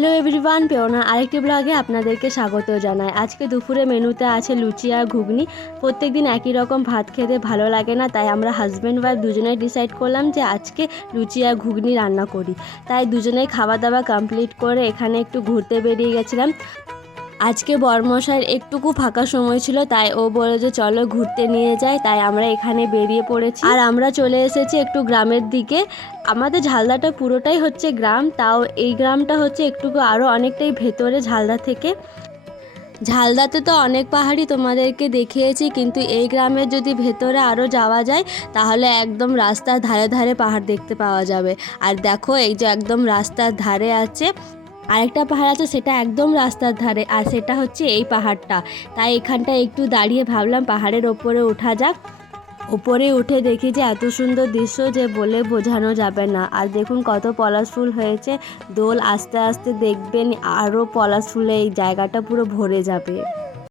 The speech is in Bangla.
হ্যালো এভরিওয়ান, পেওনা আরেকটি ব্লগে আপনাদেরকে স্বাগত জানাই। আজকে দুপুরে মেনুতে আছে লুচি আর ঘুগনি। প্রত্যেকদিন একই রকম ভাত খেতে ভালো লাগে না, তাই আমরা হাজব্যান্ড ওয়াইফ দুজনেই ডিসাইড করলাম যে আজকে লুচি আর ঘুগনি রান্না করি। তাই দুজনেই খাওয়া দাওয়া কমপ্লিট করে এখানে একটু ঘুরতে বেরিয়ে গেছিলাম। আজকে বরমশাইয়ের একটুকু ফাঁকা সময় ছিল, তাই ও বলে যে চলো ঘুরতে নিয়ে যায়, তাই আমরা এখানে বেরিয়ে পড়েছি। আর আমরা চলে এসেছি একটু গ্রামের দিকে। আমাদের ঝালদাটা পুরোটাই হচ্ছে গ্রাম, তাও এই গ্রামটা হচ্ছে একটুকু আরও অনেকটাই ভেতরে ঝালদা থেকে। ঝালদাতে তো অনেক পাহাড়ই তোমাদেরকে দেখিয়েছি, কিন্তু এই গ্রামের যদি ভেতরে আরও যাওয়া যায় তাহলে একদম রাস্তার ধারে ধারে পাহাড় দেখতে পাওয়া যাবে। আর দেখো, এই যে একদম রাস্তার ধারে আছে আরেকটা পাহাড় আছে, সেটা একদম রাস্তার ধারে, আর সেটা হচ্ছে এই পাহাড়টা। তাই এখানটা একটু দাঁড়িয়ে ভাবলাম পাহাড়ের ওপরে ওঠা যাক। ওপরে উঠে দেখি যে এত সুন্দর দৃশ্য যে বলে বোঝানো যাবে না। আর দেখুন কত পলাশ ফুল হয়েছে। দোল আস্তে আস্তে দেখবেন আরও পলাশ ফুলে এই জায়গাটা পুরো ভরে যাবে।